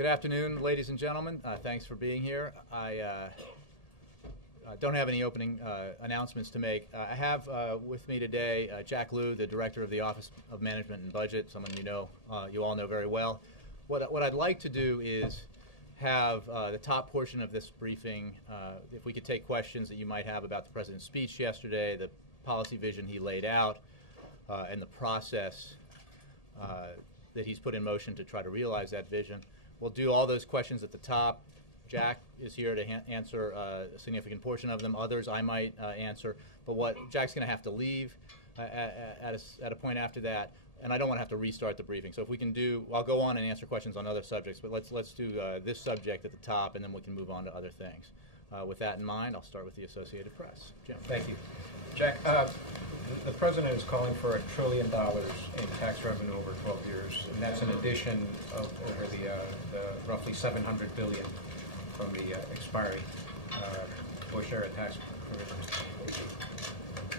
Good afternoon, ladies and gentlemen. Thanks for being here. I don't have any opening announcements to make. I have with me today Jack Liu, the Director of the Office of Management and Budget, someone you all know very well. What I'd like to do is have the top portion of this briefing, if we could take questions that you might have about the President's speech yesterday, the policy vision he laid out, and the process that he's put in motion to try to realize that vision. We'll do all those questions at the top. Jack is here to answer a significant portion of them. Others I might answer. But Jack's going to have to leave at a point after that, and I don't want to have to restart the briefing. So if we can I'll go on and answer questions on other subjects, but let's do this subject at the top, and then we can move on to other things. With that in mind, I'll start with the Associated Press. Jim. Thank you. Jack, the President is calling for $1 trillion in tax revenue over 12 years, and that's in addition of over the roughly $700 billion from the expiring Bush-era tax provisions.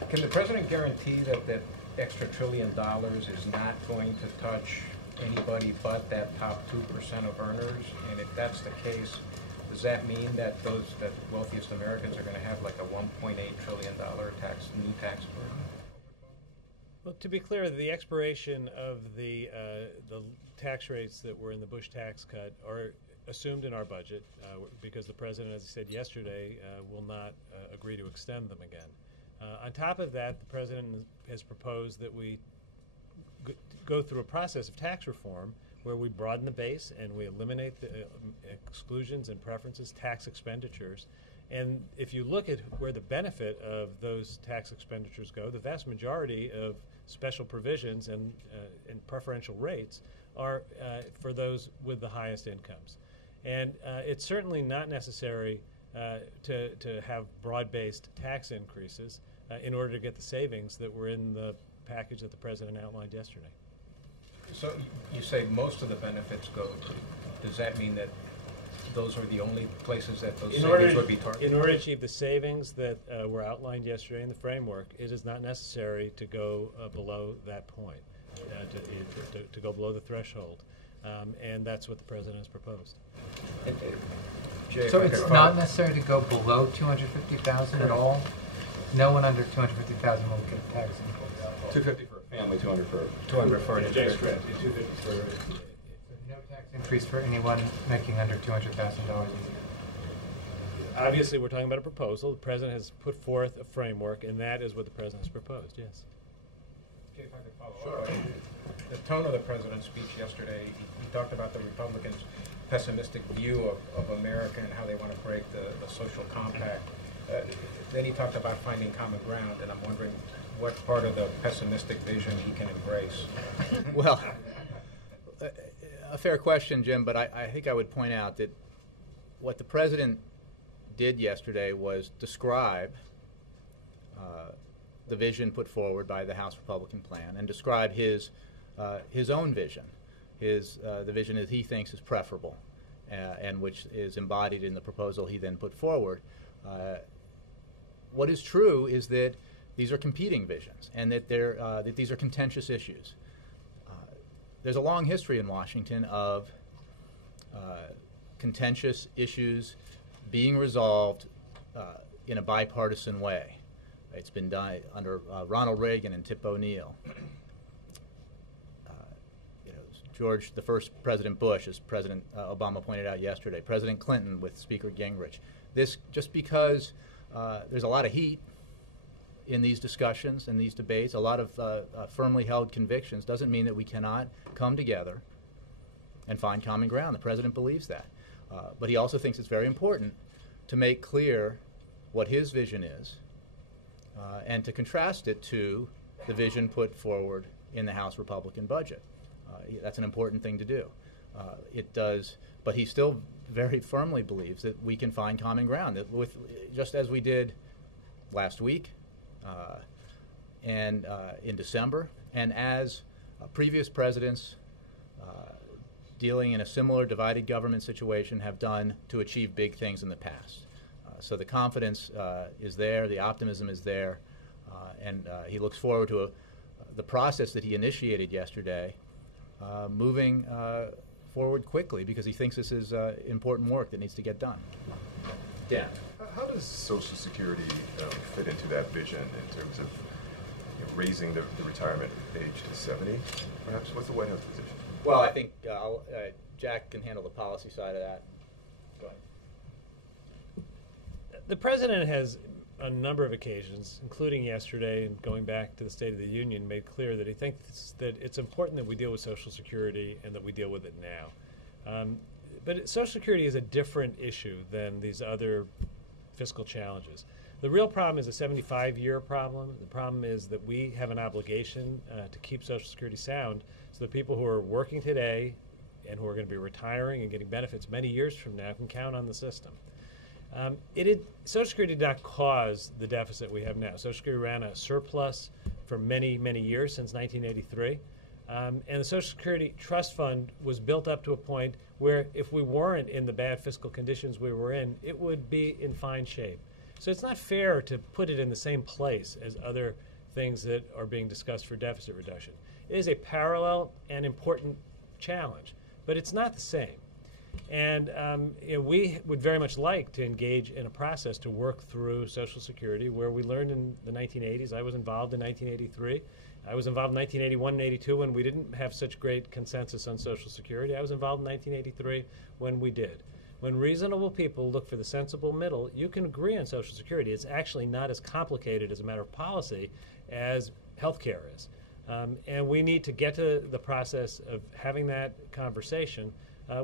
Can the President guarantee that that extra $1 trillion is not going to touch anybody but that top 2% of earners? And if that's the case, does that mean that the wealthiest Americans are going to have like a $1.8 trillion new tax burden? Well, to be clear, the expiration of the tax rates that were in the Bush tax cut are assumed in our budget because the President, as I said yesterday, will not agree to extend them again. On top of that, the President has proposed that we go through a process of tax reform where we broaden the base and we eliminate the exclusions and preferences, tax expenditures. And if you look at where the benefit of those tax expenditures go, the vast majority of special provisions and preferential rates are for those with the highest incomes. And it's certainly not necessary to have broad-based tax increases in order to get the savings that were in the package that the President outlined yesterday. So you say most of the benefits go to, does that mean that those are the only places that those savings would be targeted? In order to achieve the savings that were outlined yesterday in the framework, it is not necessary to go below that point, to go below the threshold. And that's what the President has proposed. Jay, so it's not necessary to go below $250,000 at all? No one under $250,000 will get a tax increase. $250 for a family, $200 for an individual. $250 for no tax increase for anyone making under $200,000 a year. Obviously, we're talking about a proposal. The President has put forth a framework, and that is what the President has proposed. Yes. Okay, if I could follow up. The tone of the President's speech yesterday, he talked about the Republicans' pessimistic view of America and how they want to break the social compact. Then he talked about finding common ground, and I'm wondering what part of the pessimistic vision he can embrace. Well, a fair question, Jim, but I think I would point out that what the President did yesterday was describe the vision put forward by the House Republican plan and describe his own vision, the vision that he thinks is preferable and which is embodied in the proposal he then put forward. What is true is that these are competing visions and that these are contentious issues. There's a long history in Washington of contentious issues being resolved in a bipartisan way. It's been done under Ronald Reagan and Tip O'Neill. The first President Bush, as President Obama pointed out yesterday, President Clinton with Speaker Gingrich. This, just because there's a lot of heat in these discussions and these debates, a lot of firmly held convictions, doesn't mean that we cannot come together and find common ground. The President believes that. But he also thinks it's very important to make clear what his vision is and to contrast it to the vision put forward in the House Republican budget. That's an important thing to do. It does, but he still very firmly believes that we can find common ground, that just as we did last week and in December, and as previous presidents dealing in a similar divided government situation have done to achieve big things in the past. So the confidence is there, the optimism is there, and he looks forward to the process that he initiated yesterday, moving forward quickly because he thinks this is important work that needs to get done. Dan. How does Social Security fit into that vision in terms of raising the retirement age to 70? Perhaps, what's the White House position? Well, I think Jack can handle the policy side of that. Go ahead. The president has, on a number of occasions, including yesterday and going back to the State of the Union, made clear that he thinks that it's important that we deal with Social Security and that we deal with it now. But Social Security is a different issue than these other fiscal challenges. The real problem is a 75-year problem. The problem is that we have an obligation to keep Social Security sound so that people who are working today and who are going to be retiring and getting benefits many years from now can count on the system. Social Security did not cause the deficit we have now. Social Security ran a surplus for many, many years, since 1983. And the Social Security Trust Fund was built up to a point where if we weren't in the bad fiscal conditions we were in, it would be in fine shape. So it's not fair to put it in the same place as other things that are being discussed for deficit reduction. It is a parallel and important challenge, but it's not the same. And we would very much like to engage in a process to work through Social Security, where we learned in the 1980s. I was involved in 1983. I was involved in 1981 and 82 when we didn't have such great consensus on Social Security. I was involved in 1983 when we did. When reasonable people look for the sensible middle, you can agree on Social Security. It's actually not as complicated as a matter of policy as health care is. And we need to get to the process of having that conversation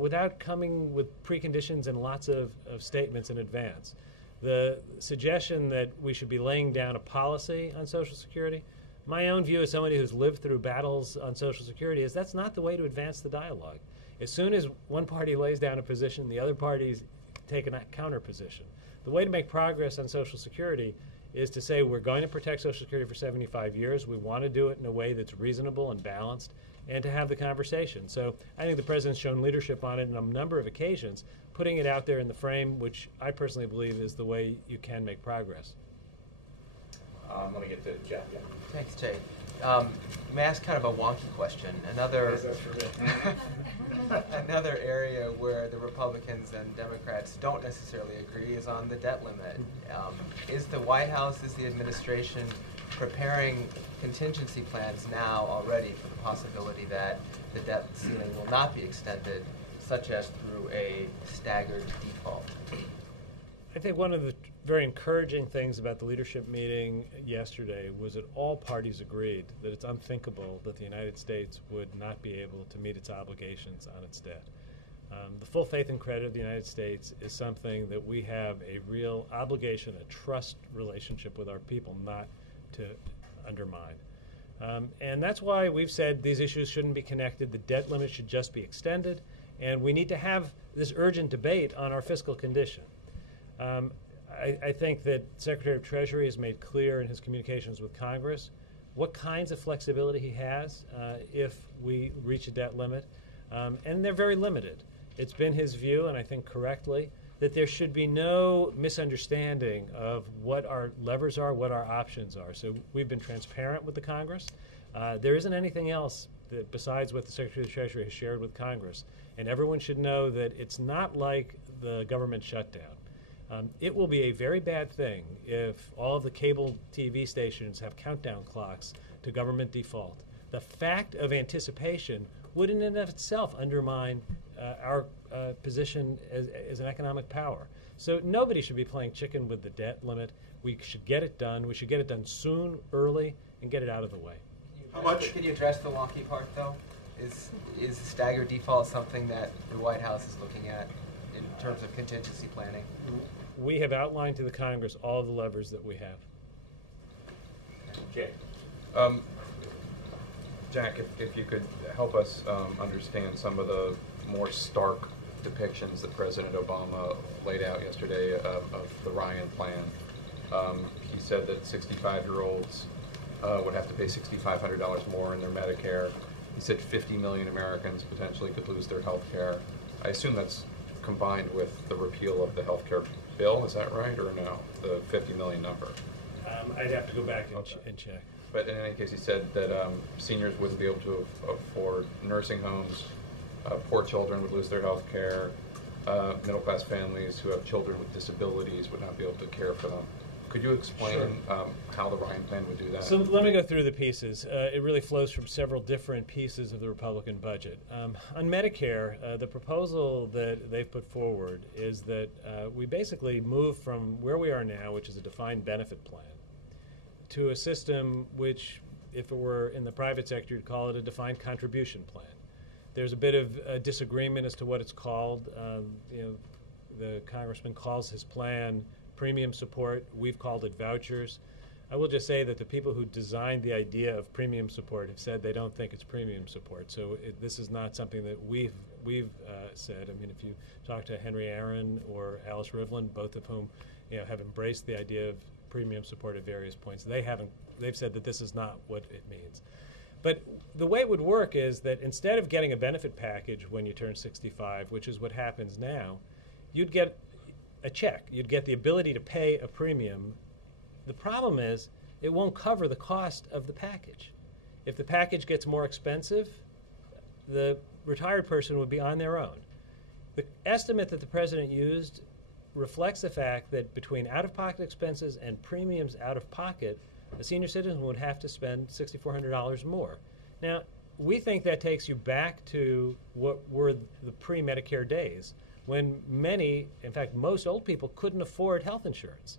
without coming with preconditions and lots of statements in advance. The suggestion that we should be laying down a policy on Social Security, my own view as somebody who's lived through battles on Social Security is that's not the way to advance the dialogue. As soon as one party lays down a position, the other parties take a counter position. The way to make progress on Social Security is to say we're going to protect Social Security for 75 years. We want to do it in a way that's reasonable and balanced, and to have the conversation. So I think the president's shown leadership on it on a number of occasions, putting it out there in the frame, which I personally believe is the way you can make progress. Let me get to Jeff. Yeah. Thanks, Jay. May I ask kind of a wonky question? Another area where the Republicans and Democrats don't necessarily agree is on the debt limit. Is the White House, is the administration preparing contingency plans now already for the possibility that the debt ceiling will not be extended, such as through a staggered default? I think one of the very encouraging things about the leadership meeting yesterday was that all parties agreed that it's unthinkable that the United States would not be able to meet its obligations on its debt. The full faith and credit of the United States is something that we have a real obligation, a trust relationship with our people not to undermine. And that's why we've said these issues shouldn't be connected. The debt limit should just be extended, and we need to have this urgent debate on our fiscal condition. I think that Secretary of Treasury has made clear in his communications with Congress what kinds of flexibility he has if we reach a debt limit, and they're very limited. It's been his view, and I think correctly, that there should be no misunderstanding of what our levers are, what our options are. So we've been transparent with the Congress. There isn't anything else that, besides what the Secretary of the Treasury has shared with Congress, and everyone should know that it's not like the government shutdown. It will be a very bad thing if all of the cable TV stations have countdown clocks to government default. The fact of anticipation would in and of itself undermine our position as an economic power. So nobody should be playing chicken with the debt limit. We should get it done. We should get it done soon, early, and get it out of the way. How much? Can you address the wonky part, though? Is staggered default something that the White House is looking at in terms of contingency planning? We have outlined to the Congress all of the levers that we have. Jay. Jack, if you could help us understand some of the more stark depictions that President Obama laid out yesterday of the Ryan plan. He said that 65-year-olds would have to pay $6,500 more in their Medicare. He said 50 million Americans potentially could lose their health care. I assume that's combined with the repeal of the health care bill, is that right, or no, the 50 million number? I'd have to go back and check. But in any case, he said that seniors wouldn't be able to afford nursing homes, Poor children would lose their health care. Middle-class families who have children with disabilities would not be able to care for them. Could you explain how the Ryan plan would do that? So let me go through the pieces. It really flows from several different pieces of the Republican budget. On Medicare, the proposal that they've put forward is that we basically move from where we are now, which is a defined benefit plan, to a system which, if it were in the private sector, you'd call it a defined contribution plan. There's a bit of disagreement as to what it's called. The congressman calls his plan premium support. We've called it vouchers. I will just say that the people who designed the idea of premium support have said they don't think it's premium support. So this is not something that we've said. I mean, if you talk to Henry Aaron or Alice Rivlin, both of whom have embraced the idea of premium support at various points, they've said that this is not what it means. But the way it would work is that instead of getting a benefit package when you turn 65, which is what happens now, you'd get a check. You'd get the ability to pay a premium. The problem is it won't cover the cost of the package. If the package gets more expensive, the retired person would be on their own. The estimate that the president used reflects the fact that between out-of-pocket expenses and premiums out of pocket, a senior citizen would have to spend $6,400 more. Now, we think that takes you back to what were the pre-Medicare days, when many, in fact, most old people couldn't afford health insurance.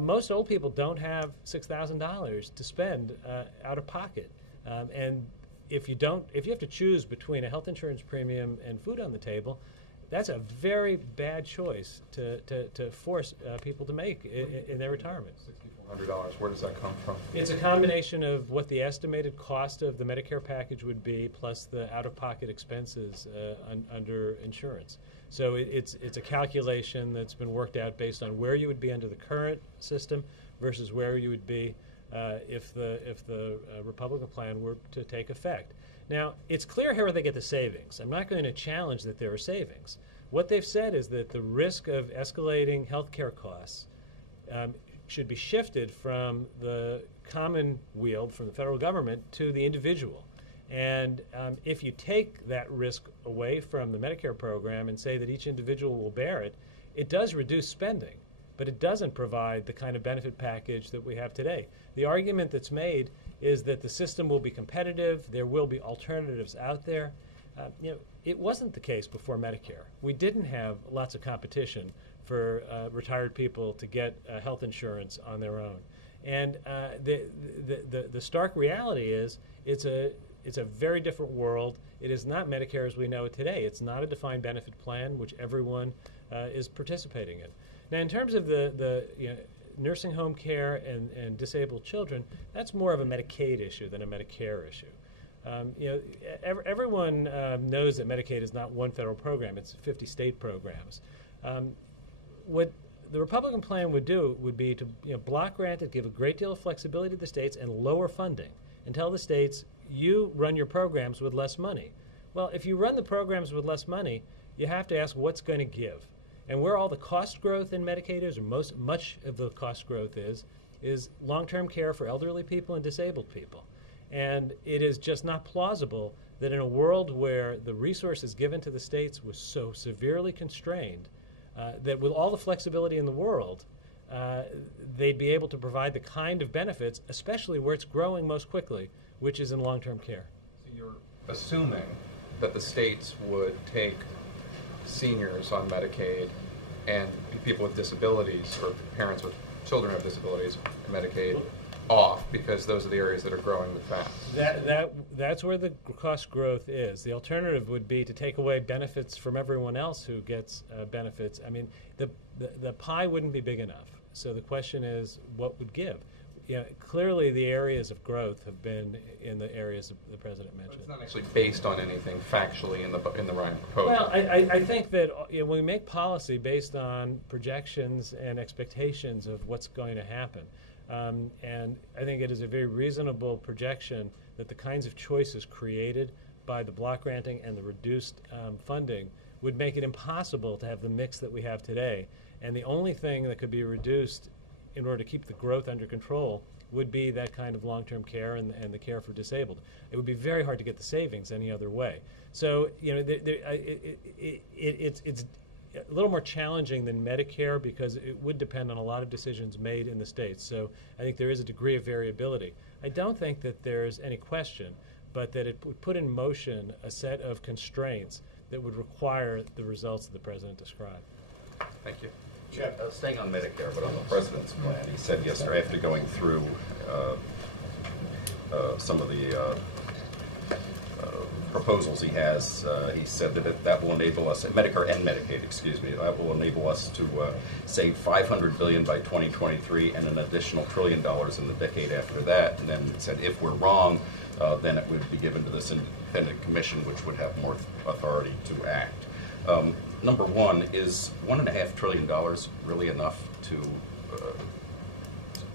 Most old people don't have $6,000 to spend out of pocket. And if you have to choose between a health insurance premium and food on the table, that's a very bad choice to force people to make in their retirement. $6,400, where does that come from? It's a combination of what the estimated cost of the Medicare package would be plus the out-of-pocket expenses under insurance. So it's a calculation that's been worked out based on where you would be under the current system versus where you would be if the Republican plan were to take effect. Now, it's clear here where they get the savings. I'm not going to challenge that there are savings. What they've said is that the risk of escalating health care costs should be shifted from the commonweal, from the federal government, to the individual. And if you take that risk away from the Medicare program and say that each individual will bear it, it does reduce spending, but it doesn't provide the kind of benefit package that we have today. The argument that's made is that the system will be competitive, there will be alternatives out there. It wasn't the case before Medicare. We didn't have lots of competition for retired people to get health insurance on their own. And the stark reality is it's a very different world. It is not Medicare as we know it today. It's not a defined benefit plan which everyone is participating in. Now, in terms of the nursing home care and disabled children, that's more of a Medicaid issue than a Medicare issue. Everyone knows that Medicaid is not one federal program. It's 50 state programs. What the Republican plan would do would be to block grant it, give a great deal of flexibility to the states, and lower funding, and tell the states, you run your programs with less money. Well, if you run the programs with less money, you have to ask what's going to give. And where all the cost growth in Medicaid is, or much of the cost growth is long-term care for elderly people and disabled people. And it is just not plausible that in a world where the resources given to the states was so severely constrained, that with all the flexibility in the world, they'd be able to provide the kind of benefits, especially where it's growing most quickly, which is in long-term care. So you're assuming that the states would take seniors on Medicaid and people with disabilities, or parents with children who have disabilities on Medicaid, off because those are the areas that are growing the fastest. That's where the cost growth is. The alternative would be to take away benefits from everyone else who gets benefits. I mean, the pie wouldn't be big enough. So the question is, what would give? Clearly the areas of growth have been in the areas the president mentioned. It's not actually based on anything factually in the Ryan proposal. Well, I think that when we make policy based on projections and expectations of what's going to happen, and I think it is a very reasonable projection that the kinds of choices created by the block granting and the reduced funding would make it impossible to have the mix that we have today. And the only thing that could be reduced in order to keep the growth under control would be that kind of long-term care and the care for disabled. It would be very hard to get the savings any other way. So, you know, it's a little more challenging than Medicare because it would depend on a lot of decisions made in the states. So I think there is a degree of variability. I don't think that there's any question, but that it would put in motion a set of constraints that would require the results that the President described. Thank you. Jeff, staying on Medicare, but on the President's plan, he said yesterday, after going through some of the proposals he has, he said that that will enable us, Medicare and Medicaid, excuse me, that will enable us to save $500 billion by 2023 and an additional $1 trillion in the decade after that. And then it said if we're wrong, then it would be given to this independent commission, which would have more authority to act. Number one, is $1.5 trillion really enough to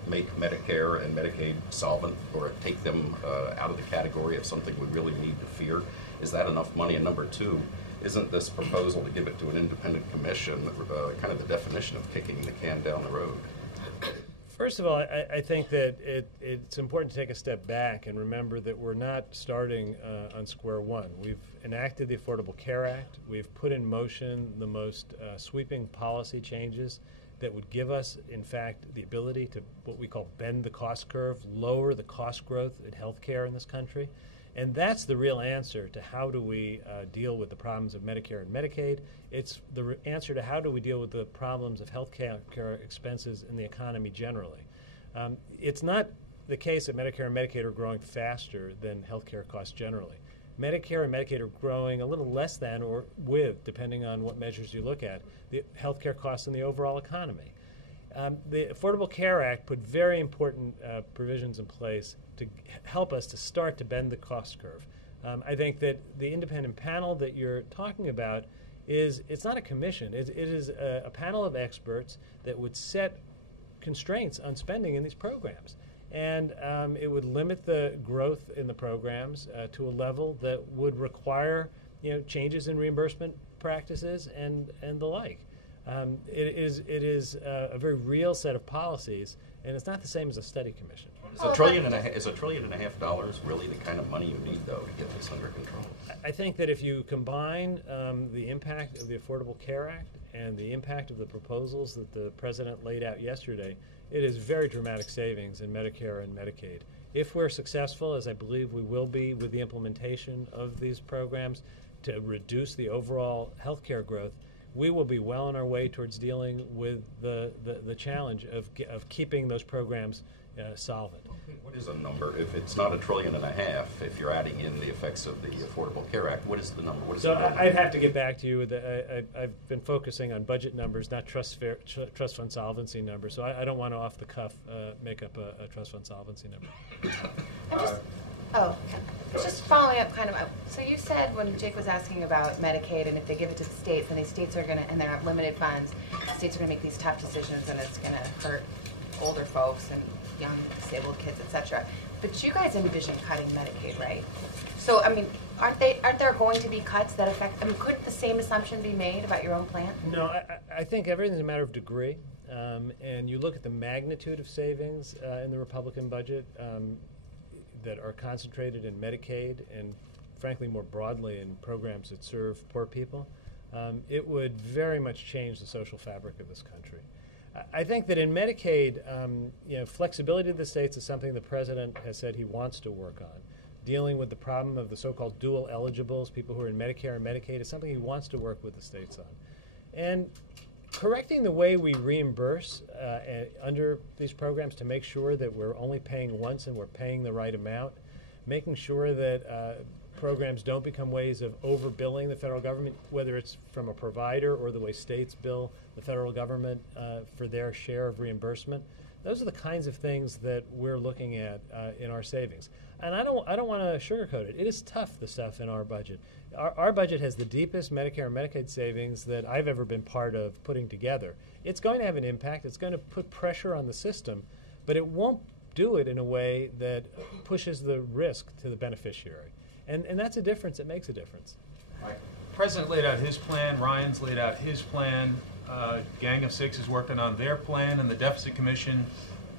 make Medicare and Medicaid solvent, or take them out of the category of something we really need to fear? Is that enough money? And number two, isn't this proposal to give it to an independent commission kind of the definition of kicking the can down the road? First of all, I think that it's important to take a step back and remember that we're not starting on square one. We've enacted the Affordable Care Act. We've put in motion the most sweeping policy changes that would give us, in fact, the ability to what we call bend the cost curve, lower the cost growth in health care in this country. And that's the real answer to how do we deal with the problems of Medicare and Medicaid. It's the answer to how do we deal with the problems of health care expenses in the economy generally. It's not the case that Medicare and Medicaid are growing faster than health care costs generally. Medicare and Medicaid are growing a little less than or with, depending on what measures you look at, the health care costs in the overall economy. The Affordable Care Act put very important provisions in place to help us to start to bend the cost curve. I think that the independent panel that you're talking about it's not a commission. It is a panel of experts that would set constraints on spending in these programs. And it would limit the growth in the programs to a level that would require, changes in reimbursement practices and the like. It is a very real set of policies, and it's not the same as a study commission. Is $1.5 trillion really the kind of money you need, though, to get this under control? I think that if you combine the impact of the Affordable Care Act and the impact of the proposals that the President laid out yesterday, it is very dramatic savings in Medicare and Medicaid. If we're successful, as I believe we will be with the implementation of these programs to reduce the overall health care growth, we will be well on our way towards dealing with the challenge of keeping those programs solvent. What is a number? If it's not $1.5 trillion, if you're adding in the effects of the Affordable Care Act, what is the number? What is the number? I'd have to get back to you. I've been focusing on budget numbers, not trust fund solvency numbers. So I don't want to off the cuff make up a trust fund solvency number. Just following up kind of. So you said when Jake was asking about Medicaid and if they give it to the states and these states are going to, and they have limited funds, states are going to make these tough decisions and it's going to hurt older folks and young disabled kids, etc. But you guys envision cutting Medicaid, right? So I mean, aren't there going to be cuts that affect? I mean, couldn't the same assumption be made about your own plan? No, I think everything's a matter of degree, and you look at the magnitude of savings in the Republican budget that are concentrated in Medicaid and, frankly, more broadly in programs that serve poor people. It would very much change the social fabric of this country. I think that in Medicaid, flexibility to the states is something the President has said he wants to work on. Dealing with the problem of the so-called dual eligibles, people who are in Medicare and Medicaid, is something he wants to work with the states on. And correcting the way we reimburse under these programs to make sure that we're only paying once and we're paying the right amount, making sure that programs don't become ways of overbilling the federal government, whether it's from a provider or the way states bill the federal government for their share of reimbursement. Those are the kinds of things that we're looking at in our savings. And I don't want to sugarcoat it. It is tough, the stuff in our budget. Our budget has the deepest Medicare and Medicaid savings that I've ever been part of putting together. It's going to have an impact. It's going to put pressure on the system, but it won't do it in a way that pushes the risk to the beneficiary. And that's a difference. It makes a difference. The President laid out his plan. Ryan's laid out his plan. Gang of Six is working on their plan, and the Deficit Commission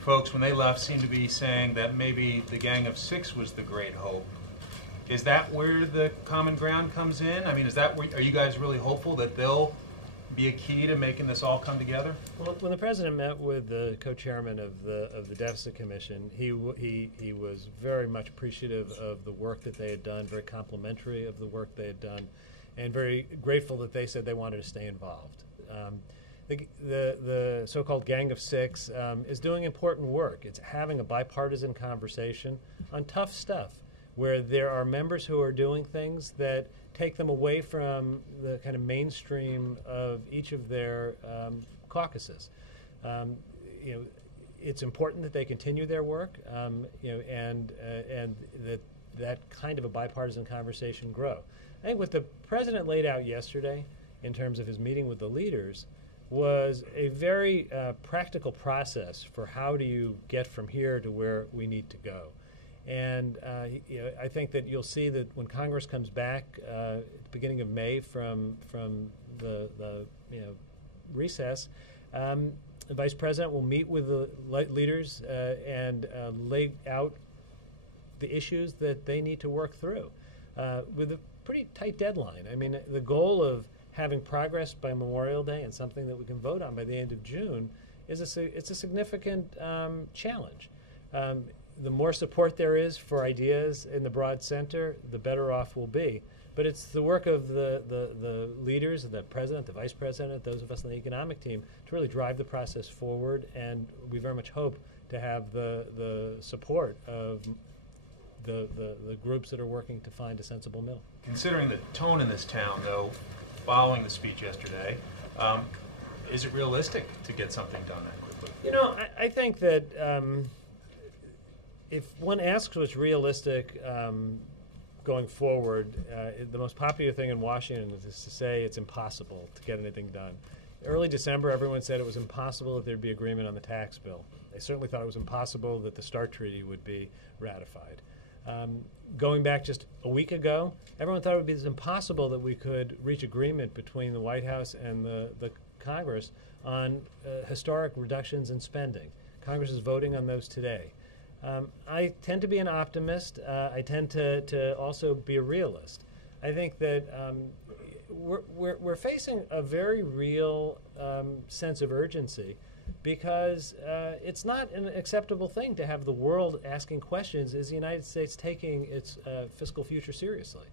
folks, when they left, seemed to be saying that maybe the Gang of Six was the great hope. Is that where the common ground comes in? I mean, is that where, are you guys really hopeful that they'll be a key to making this all come together? Well, when the president met with the co-chairman of the Deficit Commission, he was very much appreciative of the work that they had done, very complimentary of the work they had done, and very grateful that they said they wanted to stay involved. The so-called Gang of Six is doing important work. It's having a bipartisan conversation on tough stuff, where there are members who are doing things that take them away from the kind of mainstream of each of their caucuses. It's important that they continue their work, and that kind of a bipartisan conversation grow. I think what the president laid out yesterday in terms of his meeting with the leaders was a very practical process for how do you get from here to where we need to go. And I think that you'll see that when Congress comes back at the beginning of May from the recess, the Vice President will meet with the leaders and lay out the issues that they need to work through with a pretty tight deadline. I mean, the goal of having progress by Memorial Day and something that we can vote on by the end of June is it's a significant challenge. The more support there is for ideas in the broad center, the better off we'll be. But it's the work of the leaders, the president, the vice president, those of us on the economic team to really drive the process forward, and we very much hope to have the support of the groups that are working to find a sensible middle. Considering the tone in this town, though, following the speech yesterday, is it realistic to get something done that quickly? You know, I think that if one asks what's realistic going forward, the most popular thing in Washington is to say it's impossible to get anything done. Early December, everyone said it was impossible that there'd be agreement on the tax bill. They certainly thought it was impossible that the START Treaty would be ratified. Going back just a week ago, everyone thought it would be impossible that we could reach agreement between the White House and the Congress on historic reductions in spending. Congress is voting on those today. I tend to be an optimist. I tend to also be a realist. I think that we're facing a very real sense of urgency, because it's not an acceptable thing to have the world asking questions, is the United States taking its fiscal future seriously?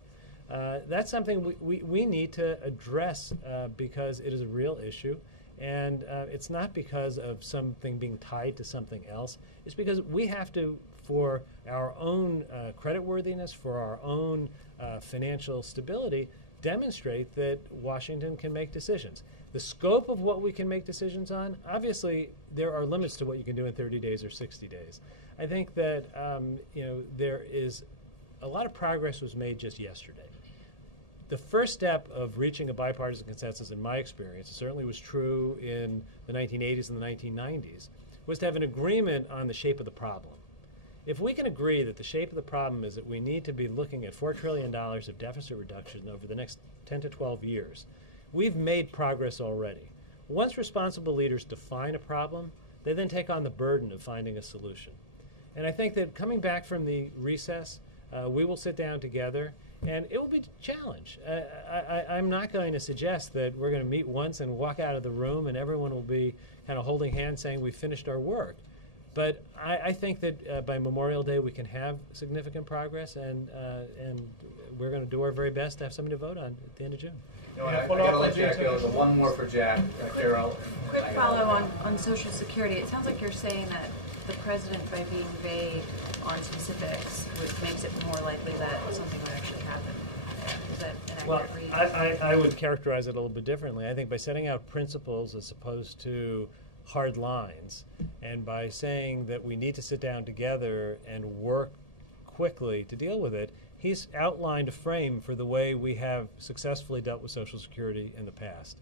That's something we need to address because it is a real issue. And it's not because of something being tied to something else. It's because we have to, for our own creditworthiness, for our own financial stability, demonstrate that Washington can make decisions. The scope of what we can make decisions on, obviously, there are limits to what you can do in 30 days or 60 days. I think that there is a lot of progress was made just yesterday. The first step of reaching a bipartisan consensus, in my experience, it certainly was true in the 1980s and the 1990s, was to have an agreement on the shape of the problem. If we can agree that the shape of the problem is that we need to be looking at $4 trillion of deficit reduction over the next 10 to 12 years, we've made progress already. Once responsible leaders define a problem, they then take on the burden of finding a solution. And I think that coming back from the recess, we will sit down together, and it will be a challenge. I'm not going to suggest that we're going to meet once and walk out of the room and everyone will be kind of holding hands saying we finished our work. But I think that by Memorial Day we can have significant progress, and we're going to do our very best to have something to vote on at the end of June. I gotta let Jack go. So one more for Jack, Carol. Quick follow on Social Security. It sounds like you're saying that the president, by being vague on specifics, makes it more likely that something would actually happen. Is that an accurate read? I would characterize it a little bit differently. I think by setting out principles as opposed to hard lines, and by saying that we need to sit down together and work quickly to deal with it, he's outlined a frame for the way we have successfully dealt with Social Security in the past.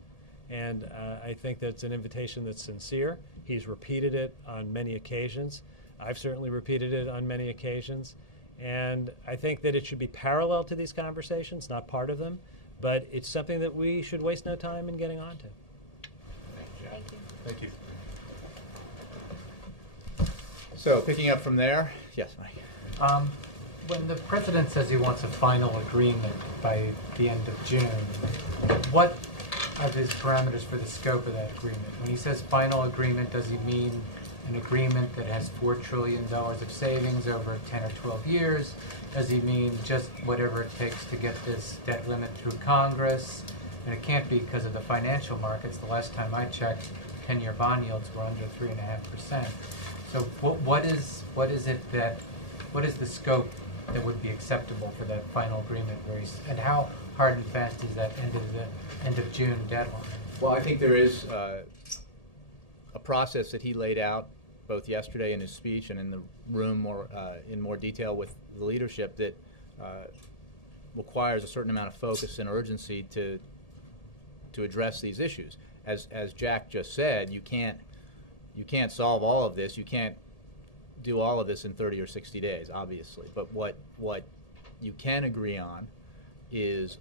And I think that's an invitation that's sincere. He's repeated it on many occasions. I've certainly repeated it on many occasions. And I think that it should be parallel to these conversations, not part of them. But it's something that we should waste no time in getting on to. Thank you, Jack. Thank you. Thank you. So picking up from there, yes, Mike. When the president says he wants a final agreement by the end of June, what are his parameters for the scope of that agreement? When he says final agreement, does he mean an agreement that has $4 trillion of savings over 10 or 12 years? Does he mean just whatever it takes to get this debt limit through Congress? And it can't be because of the financial markets. The last time I checked, 10-year bond yields were under 3.5%. So what is the scope that would be acceptable for that final agreement race? And how hard and fast is that end of June deadline? Well, I think there is a process that he laid out both yesterday in his speech and in the room in more detail with the leadership that requires a certain amount of focus and urgency to address these issues. As Jack just said, you can't solve all of this. You can't do all of this in 30 or 60 days, obviously. But what you can agree on is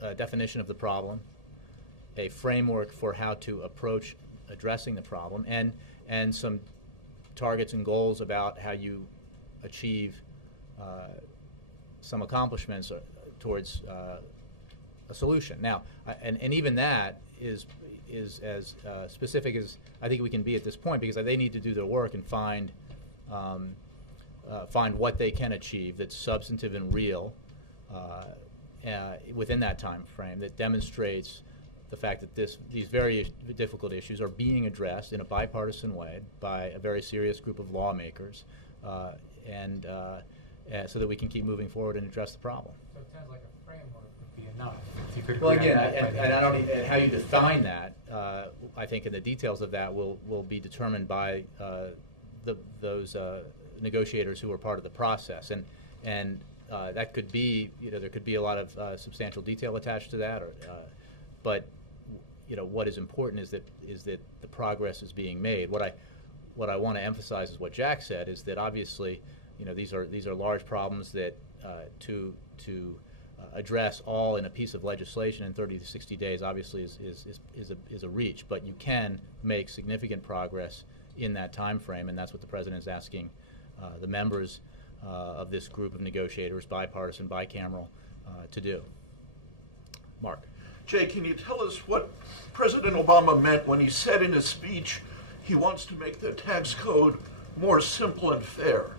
a definition of the problem, a framework for how to approach addressing the problem, and some targets and goals about how you achieve some accomplishments towards a solution. Now, and even that is as specific as I think we can be at this point, because they need to do their work and find what they can achieve that's substantive and real within that time frame that demonstrates the fact that these very difficult issues are being addressed in a bipartisan way by a very serious group of lawmakers, and so that we can keep moving forward and address the problem. So it sounds like a framework would be enough. If you could Well, agree again, on that and I don't, and how you define that, I think, in the details of that will be determined by those negotiators who are part of the process, and that could be, there could be a lot of substantial detail attached to that, but what is important is that the progress is being made. What I want to emphasize is what Jack said, is that obviously, these are large problems that to address all in a piece of legislation in 30 to 60 days obviously is a reach, but you can make significant progress in that time frame, and that's what the president is asking the members of this group of negotiators, bipartisan, bicameral, to do. Mark. Jay, can you tell us what President Obama meant when he said in his speech he wants to make the tax code more simple and fair?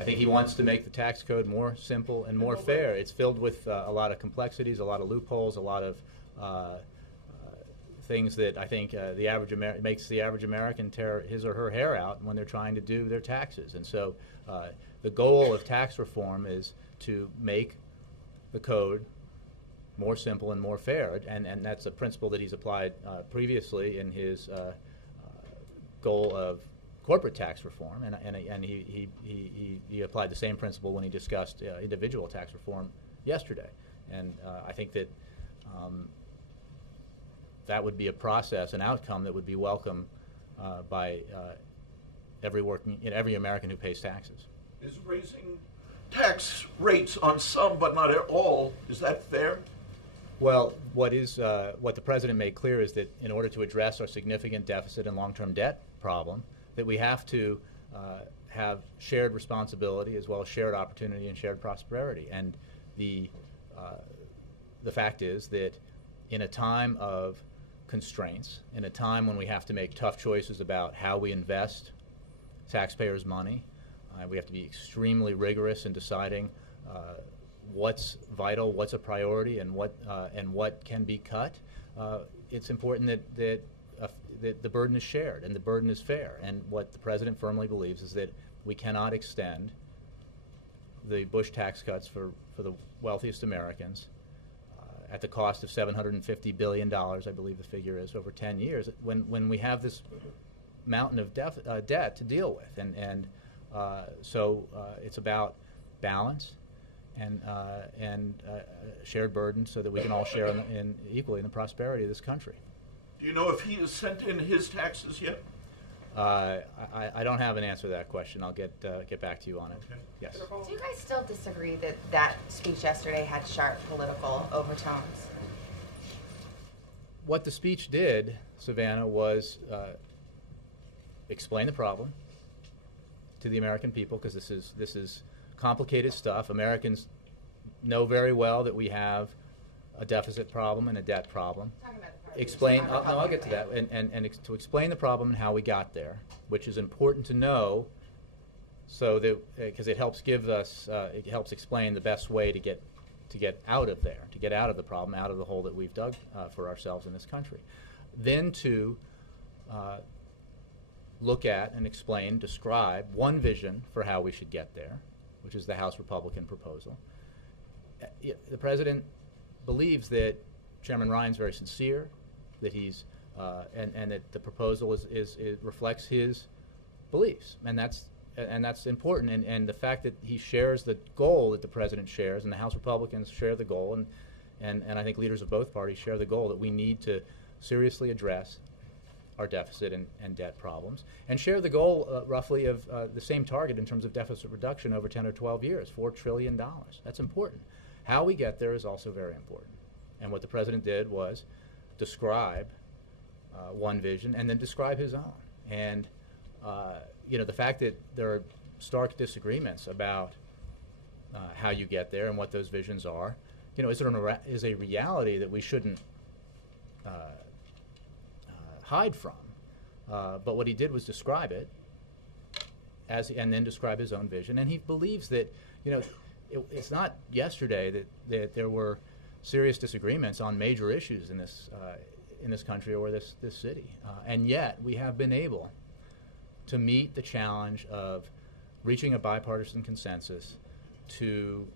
I think he wants to make the tax code more simple and more fair. It's filled with a lot of complexities, a lot of loopholes, a lot of things that I think makes the average American tear his or her hair out when they're trying to do their taxes. And so the goal of tax reform is to make the code more simple and more fair, and that's a principle that he's applied previously in his goal of corporate tax reform, and he applied the same principle when he discussed individual tax reform yesterday. And I think that that would be a process, an outcome that would be welcome by every American who pays taxes. Is raising tax rates on some but not all, is that fair? Well, what the president made clear is that in order to address our significant deficit and long-term debt problem, that we have to have shared responsibility as well as shared opportunity and shared prosperity. And the fact is that in a time of constraints, in a time when we have to make tough choices about how we invest taxpayers' money, we have to be extremely rigorous in deciding what's vital, what's a priority, and what can be cut. It's important that the burden is shared and the burden is fair. And what the president firmly believes is that we cannot extend the Bush tax cuts for the wealthiest Americans at the cost of $750 billion, I believe the figure is, over 10 years, when we have this mountain of debt to deal with. So it's about balance and shared burden so that we can all share equally in the prosperity of this country. Do you know if he has sent in his taxes yet? I don't have an answer to that question. I'll get back to you on it. Okay. Yes. Do you guys still disagree that that speech yesterday had sharp political overtones? What the speech did, Savannah, was explain the problem to the American people, because this is complicated stuff. Americans know very well that we have a deficit problem and a debt problem. Explain. I'll get to that, and to explain the problem and how we got there, which is important to know, so that because it helps give us, it helps explain the best way to get out of there, to get out of the problem, out of the hole that we've dug for ourselves in this country. Then to look at and explain, describe one vision for how we should get there, which is the House Republican proposal. The president believes that Chairman Ryan's very sincere, that he's and that the proposal reflects his beliefs, and that's important. And the fact that he shares the goal that the president shares, and the House Republicans share the goal, and I think leaders of both parties share the goal that we need to seriously address our deficit and debt problems, and share the goal roughly of the same target in terms of deficit reduction over 10 or 12 years, $4 trillion. That's important. How we get there is also very important. And what the president did was describe one vision and then describe his own. And the fact that there are stark disagreements about how you get there and what those visions are, is a reality that we shouldn't hide from. But what he did was describe it and then describe his own vision. And he believes that, it's not yesterday that there were serious disagreements on major issues in this country or this city, and yet we have been able to meet the challenge of reaching a bipartisan consensus to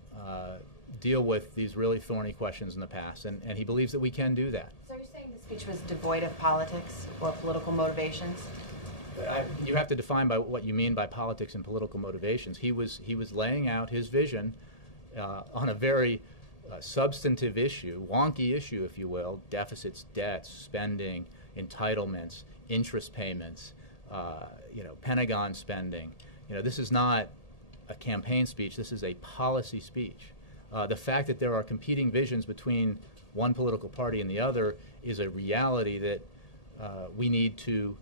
deal with these really thorny questions in the past, and he believes that we can do that. So you're saying the speech was devoid of politics or political motivations? You have to define by what you mean by politics and political motivations. He was laying out his vision on a very substantive issue, wonky issue, if you will: deficits, debts, spending, entitlements, interest payments, Pentagon spending. This is not a campaign speech. This is a policy speech. The fact that there are competing visions between one political party and the other is a reality that we need to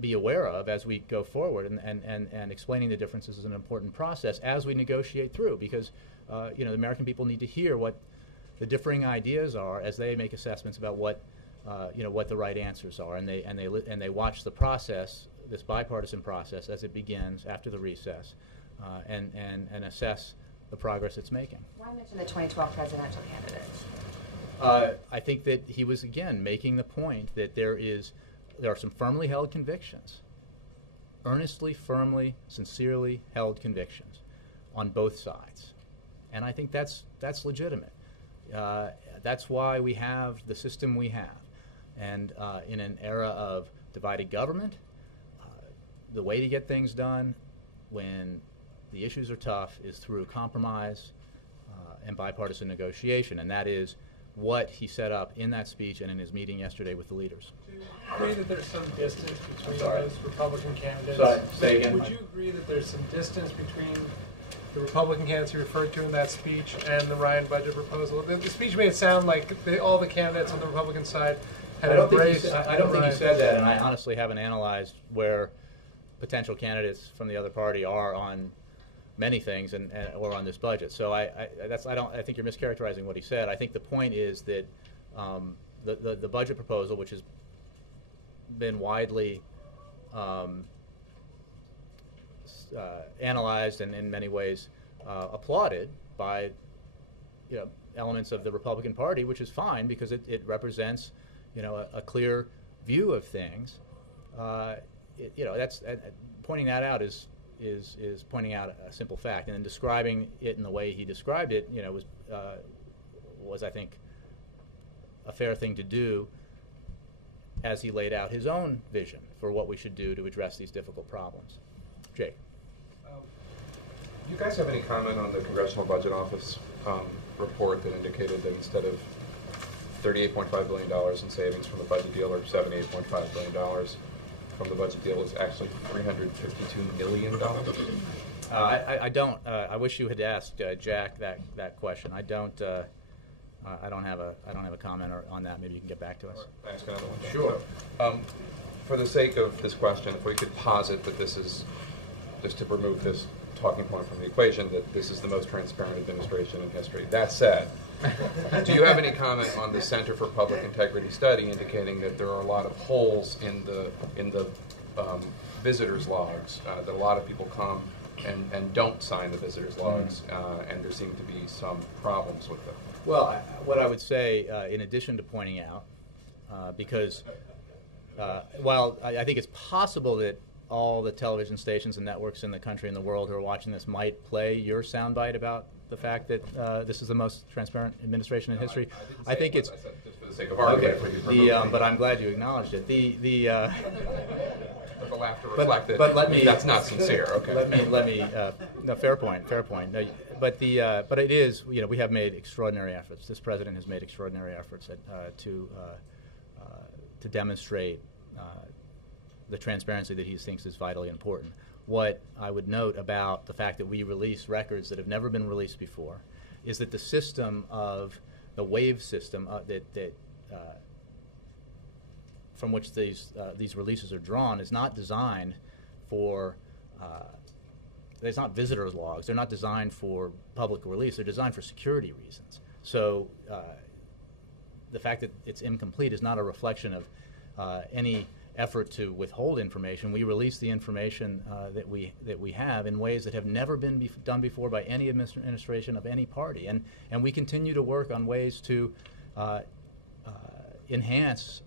be aware of as we go forward, and explaining the differences is an important process as we negotiate through, because the American people need to hear what the differing ideas are as they make assessments about what the right answers are, and they watch the process, this bipartisan process, as it begins after the recess, and assess the progress it's making. Why mention the 2012 presidential candidates? I think that he was again making the point that there are some firmly held convictions, earnestly, firmly, sincerely held convictions on both sides. And I think that's legitimate. That's why we have the system we have. And in an era of divided government, the way to get things done when the issues are tough is through compromise and bipartisan negotiation. And that is what he set up in that speech and in his meeting yesterday with the leaders. Do you agree that there's some distance between those Republican candidates? Sorry, say again. Would you agree that there's some distance between the Republican candidates you referred to in that speech and the Ryan budget proposal? The speech made it sound like all the candidates on the Republican side had embraced. I don't think he said that, and I honestly haven't analyzed where potential candidates from the other party are on many things or on this budget. So I think you're mischaracterizing what he said. I think the point is that the budget proposal, which has been widely analyzed and in many ways applauded by elements of the Republican Party, which is fine because it represents a clear view of things. That's pointing that out is pointing out a simple fact, and then describing it in the way he described it, was I think a fair thing to do as he laid out his own vision for what we should do to address these difficult problems. Jake. Do you guys have any comment on the Congressional Budget Office report that indicated that instead of $38.5 billion in savings from the budget deal, or $78.5 billion from the budget deal, is actually $352 million? I don't. I wish you had asked Jack that question. I don't have a comment on that. Maybe you can get back to us. Right. Ask another one. Sure. for the sake of this question, if we could posit that this is, just to remove this talking point from the equation, that this is the most transparent administration in history. That said, do you have any comment on the Center for Public Integrity study indicating that there are a lot of holes in the visitors logs, that a lot of people come and don't sign the visitors logs, and there seem to be some problems with them? Well, what I would say, in addition to pointing out, because while I think it's possible that all the television stations and networks in the country and the world who are watching this might play your soundbite about the fact that this is the most transparent administration in history. I think it's just for the sake of argument. Okay. But I'm glad you acknowledged it. But the laughter reflected. But let me. That's not sincere. Okay. Let me. No, fair point. No, but it is. You know, we have made extraordinary efforts. This president has made extraordinary efforts to demonstrate the transparency that he thinks is vitally important. What I would note about the fact that we release records that have never been released before is that the system of the wave system from which these releases are drawn is not designed for. It's not visitors logs. They're not designed for public release. They're designed for security reasons. So the fact that it's incomplete is not a reflection of any effort to withhold information. We release the information that we have in ways that have never been done before by any administration of any party, and we continue to work on ways to enhance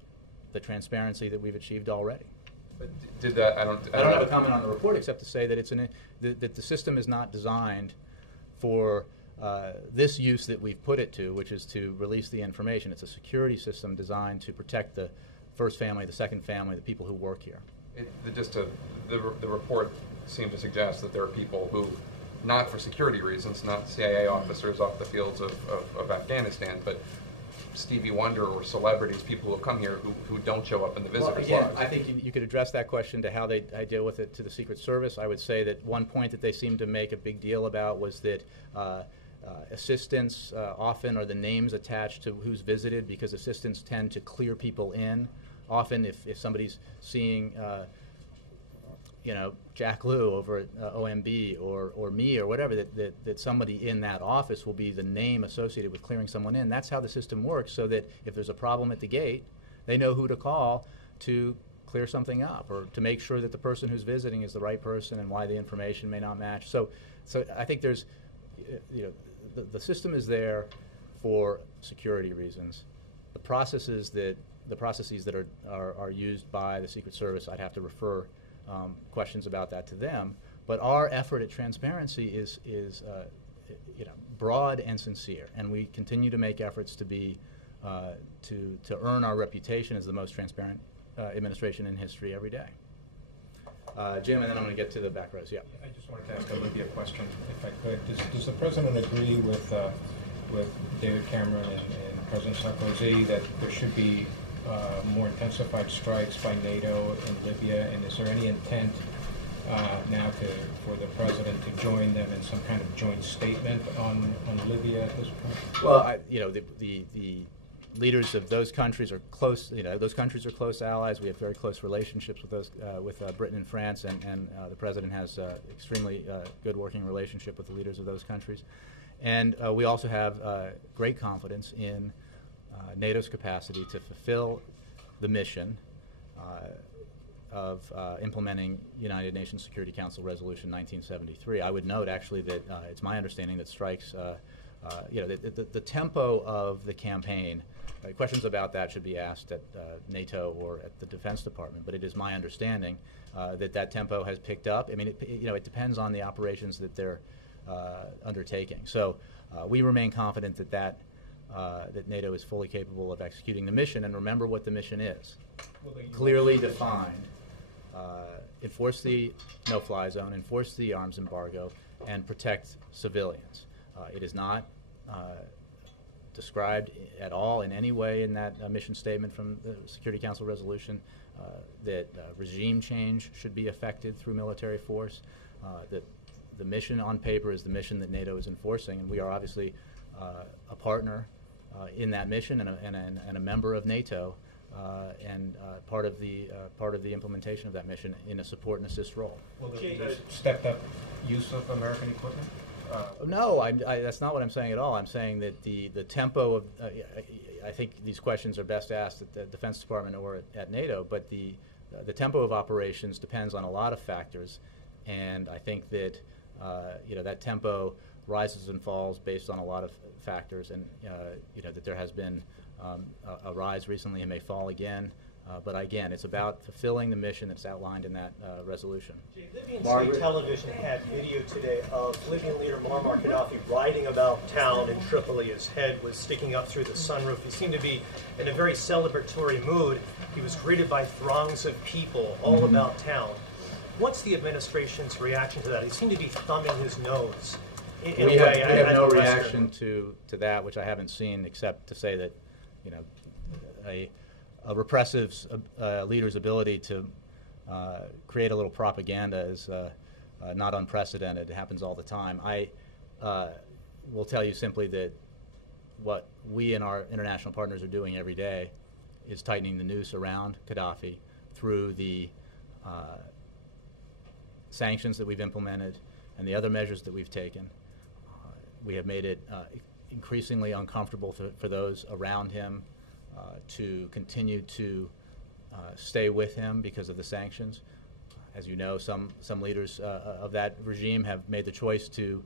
the transparency that we've achieved already. But did that? I don't have a comment on the report except to say that that the system is not designed for this use that we've put it to, which is to release the information. It's a security system designed to protect the first family, the second family, the people who work here. The report seemed to suggest that there are people who, not for security reasons, not CIA officers off the fields of Afghanistan, but Stevie Wonder or celebrities, people who have come here who don't show up in the visitors logs. I think you could address that question to how I deal with it to the Secret Service. I would say that one point that they seem to make a big deal about was that assistants often are the names attached to who's visited, because assistants tend to clear people in. Often if somebody's seeing Jack Lew over at OMB or me or whatever, that somebody in that office will be the name associated with clearing someone in. That's how the system works, so that if there's a problem at the gate, they know who to call to clear something up, or to make sure that the person who's visiting is the right person and why the information may not match. So I think there's, the system is there for security reasons. The processes that are used by the Secret Service, I'd have to refer questions about that to them. But our effort at transparency is broad and sincere, and we continue to make efforts to be to earn our reputation as the most transparent administration in history every day. Jim, and then I'm going to get to the back rows. Yeah. I just wanted to ask Olivia a question, if I could. Does the president agree with David Cameron and President Sarkozy that there should be more intensified strikes by NATO in Libya, and is there any intent now for the president to join them in some kind of joint statement on Libya at this point? Well, the leaders of those countries are close. Those countries are close allies. We have very close relationships with those, with Britain and France, and the president has extremely good working relationship with the leaders of those countries. And we also have great confidence in NATO's capacity to fulfill the mission of implementing United Nations Security Council Resolution 1973. I would note, actually, that it's my understanding that strikes, the tempo of the campaign, questions about that should be asked at NATO or at the Defense Department, but it is my understanding that tempo has picked up. I mean, it depends on the operations that they're undertaking. So we remain confident that NATO is fully capable of executing the mission. And remember what the mission is. Clearly defined. Enforce the no-fly zone, enforce the arms embargo, and protect civilians. It is not described at all in any way in that mission statement from the Security Council resolution that regime change should be effected through military force. That the mission on paper is the mission that NATO is enforcing, and we are obviously a partner in that mission and a member of NATO and part of the implementation of that mission in a support and assist role. Will there be stepped up use of American equipment? No, that's not what I'm saying at all. I'm saying that the tempo of, I think these questions are best asked at the Defense Department or at NATO, but the tempo of operations depends on a lot of factors, and I think that that tempo rises and falls based on a lot of factors, and that there has been a rise recently and may fall again. But again, it's about fulfilling the mission that's outlined in that resolution. Libyan state television had video today of Libyan leader Muammar Gaddafi riding about town in Tripoli. His head was sticking up through the sunroof. He seemed to be in a very celebratory mood. He was greeted by throngs of people all about town. What's the administration's reaction to that? He seemed to be thumbing his nose. We have no reaction to that, which I haven't seen, except to say that a repressive leader's ability to create a little propaganda is not unprecedented. It happens all the time. I will tell you simply that what we and our international partners are doing every day is tightening the noose around Gaddafi through the sanctions that we've implemented and the other measures that we've taken. We have made it increasingly uncomfortable for those around him to continue to stay with him because of the sanctions. As you know, some leaders of that regime have made the choice to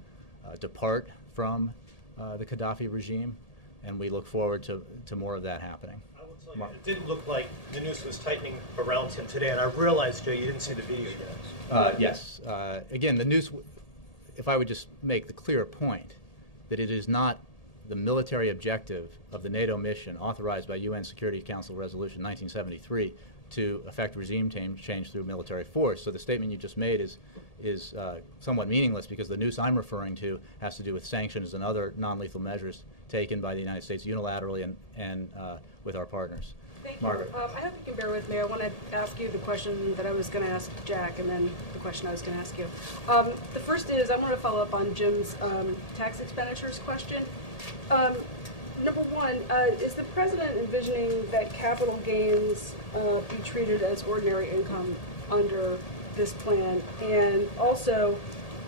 depart from the Gaddafi regime, and we look forward to more of that happening. I will tell you, it didn't look like the noose was tightening around him today, and I realized, Jay, you didn't see the video yet. Yes. Again, the noose, if I would just make the clear point that it is not the military objective of the NATO mission authorized by UN Security Council Resolution 1973 to effect regime change through military force. So the statement you just made is somewhat meaningless, because the noose I'm referring to has to do with sanctions and other non-lethal measures taken by the United States unilaterally and with our partners. Thank Margaret. you. I hope you can bear with me. I want to ask you the question that I was going to ask Jack, and then the question I was going to ask you. The first is, I want to follow up on Jim's tax expenditures question. Number one, is the president envisioning that capital gains be treated as ordinary income under this plan? And also,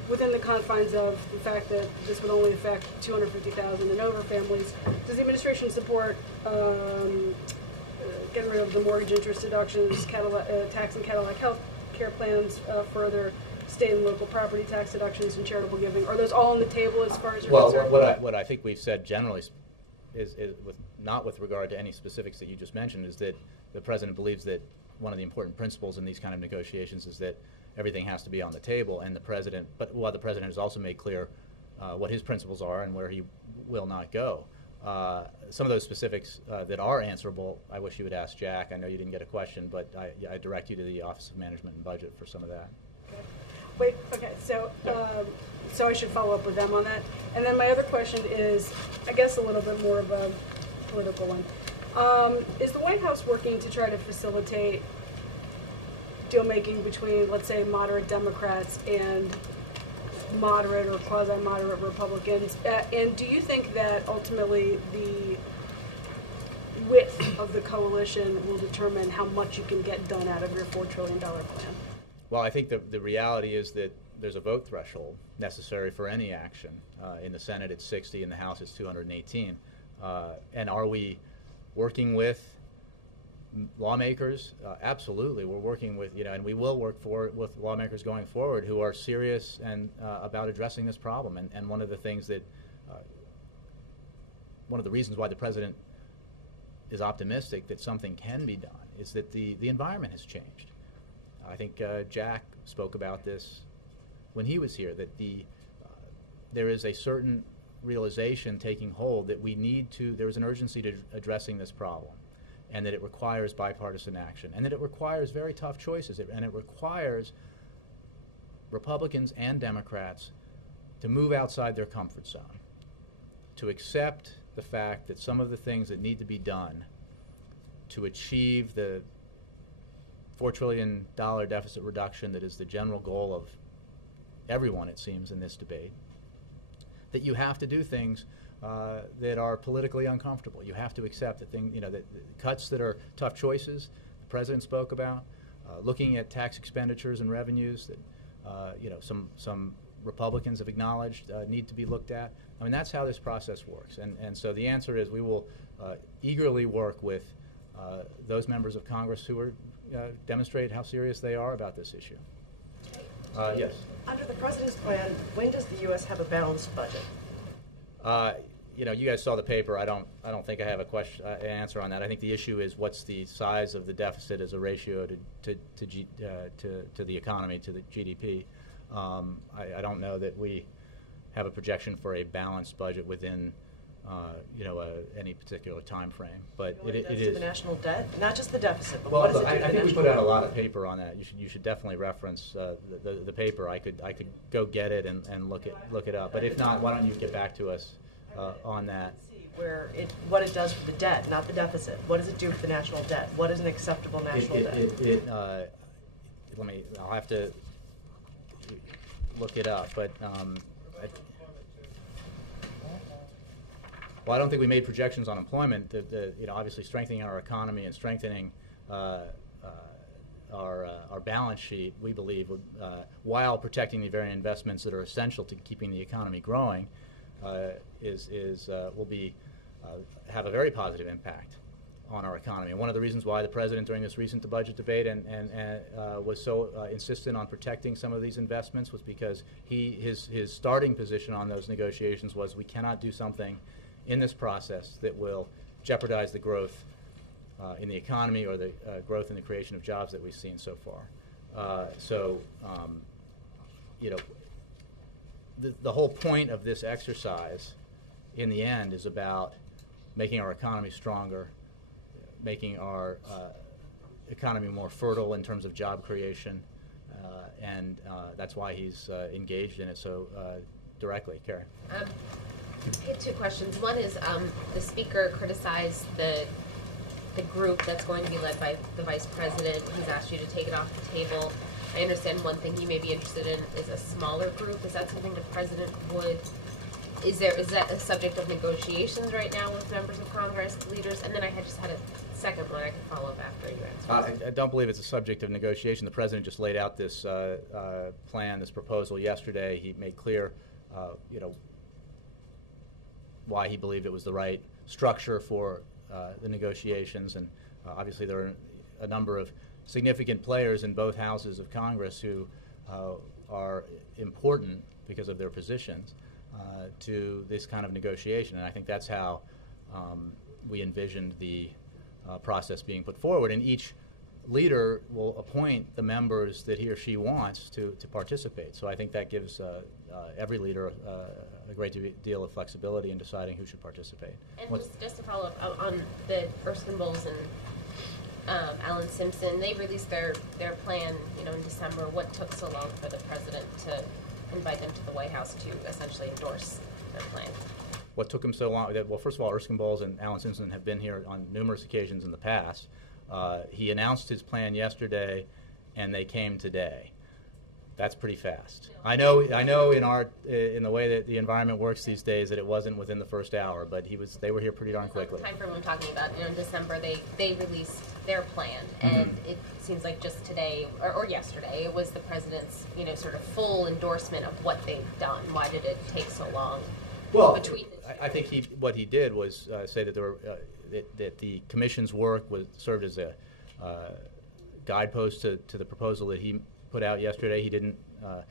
within the confines of the fact that this would only affect 250,000 and over families, does the administration support getting rid of the mortgage interest deductions, tax and Cadillac health care plans, further state and local property tax deductions, and charitable giving? Are those all on the table as far as you're concerned? What I think we've said generally is not with regard to any specifics that you just mentioned, is that the president believes that one of the important principles in these kind of negotiations is that everything has to be on the table, and the president has also made clear what his principles are and where he will not go. Some of those specifics that are answerable, I wish you would ask Jack. I know you didn't get a question, but I direct you to the Office of Management and Budget for some of that. Okay. Wait, okay, so I should follow up with them on that. And then my other question is, I guess, a little bit more of a political one. Is the White House working to try to facilitate deal-making between, let's say, moderate Democrats and moderate or quasi-moderate Republicans? And do you think that ultimately the width of the coalition will determine how much you can get done out of your $4 trillion plan? Well, I think the reality is that there's a vote threshold necessary for any action. In the Senate, it's 60. In the House, it's 218. And are we working with lawmakers? Absolutely. We're working with, and we will work with lawmakers going forward who are serious and about addressing this problem. And one of the things that, one of the reasons why the president is optimistic that something can be done is that the environment has changed. I think Jack spoke about this when he was here, that there is a certain realization taking hold that there is an urgency to addressing this problem, and that it requires bipartisan action, and that it requires very tough choices, and it requires Republicans and Democrats to move outside their comfort zone, to accept the fact that some of the things that need to be done to achieve the $4 trillion deficit reduction that is the general goal of everyone, it seems, in this debate, that you have to do things that are politically uncomfortable. You have to accept that the cuts that are tough choices the president spoke about, looking at tax expenditures and revenues that some Republicans have acknowledged need to be looked at. I mean, that's how this process works. And so the answer is we will eagerly work with those members of Congress who are demonstrate how serious they are about this issue. Yes. Under the president's plan, when does the U.S. have a balanced budget? You guys saw the paper. I don't think I have an answer on that. I think the issue is what's the size of the deficit as a ratio to the economy, to the GDP. I don't know that we have a projection for a balanced budget within any particular time frame, but it is the national debt, not just the deficit, but well, what does it do to the I think we national put out a debt? lot of paper on that. You should definitely reference the paper. I could go get it and look it up. But if not, why don't you get back to us on that? What it does for the debt, not the deficit. What does it do for the national debt? What is an acceptable national debt? I'll have to look it up, but well, I don't think we made projections on employment. Obviously strengthening our economy and strengthening our balance sheet, we believe, while protecting the very investments that are essential to keeping the economy growing, will have a very positive impact on our economy. And one of the reasons why the president during this recent budget debate was so insistent on protecting some of these investments was because his starting position on those negotiations was we cannot do something in this process that will jeopardize the growth in the economy or the growth in the creation of jobs that we've seen so far. The whole point of this exercise in the end is about making our economy stronger, making our economy more fertile in terms of job creation, and that's why he's engaged in it so directly. Carrie. I have two questions. One is the speaker criticized the group that's going to be led by the vice president. He's asked you to take it off the table. I understand one thing you may be interested in is a smaller group. Is that something the president would? Is that a subject of negotiations right now with members of Congress, leaders? And then I just had a second one I can follow up after you answer. I don't believe it's a subject of negotiation. The president just laid out this plan, this proposal yesterday. He made clear, why he believed it was the right structure for the negotiations, and obviously there are a number of significant players in both houses of Congress who are important because of their positions to this kind of negotiation, and I think that's how we envisioned the process being put forward, and each leader will appoint the members that he or she wants to participate. So I think that gives every leader a great deal of flexibility in deciding who should participate. And just to follow up on the Erskine Bowles and Alan Simpson, they released their plan, in December. What took so long for the president to invite them to the White House to essentially endorse their plan? What took him so long? Well, first of all, Erskine Bowles and Alan Simpson have been here on numerous occasions in the past. He announced his plan yesterday, and they came today. That's pretty fast. I know in the way that the environment works these days that it wasn't within the first hour, but they were here pretty darn quickly. The time frame I'm talking about, in December they released their plan, and it seems like just today or yesterday it was the president's sort of full endorsement of what they've done. Why did it take so long? Well, I think what he did was say that that the commission's work served as a guidepost to the proposal that he put out yesterday.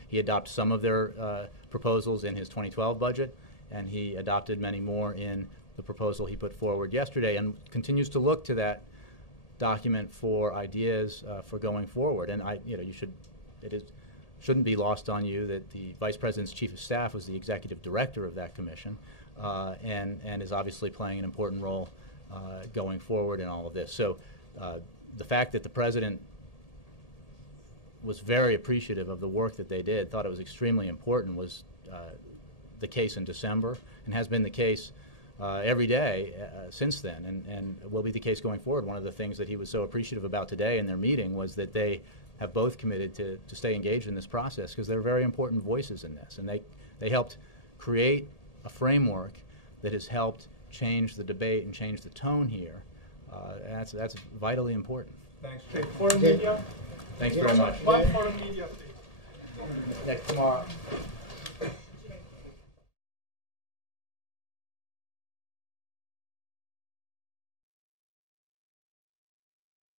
He adopted some of their proposals in his 2012 budget, and he adopted many more in the proposal he put forward yesterday, and continues to look to that document for ideas for going forward. And shouldn't be lost on you that the Vice President's Chief of Staff was the executive director of that commission, and is obviously playing an important role going forward in all of this. So the fact that the President was very appreciative of the work that they did, thought it was extremely important, was the case in December, and has been the case every day since then, and will be the case going forward. One of the things that he was so appreciative about today in their meeting was that they have both committed to stay engaged in this process, because they're very important voices in this, and they helped create a framework that has helped change the debate and change the tone here. And that's vitally important. Thanks. Okay, foreign media. Thanks very much. One foreign media. Next tomorrow.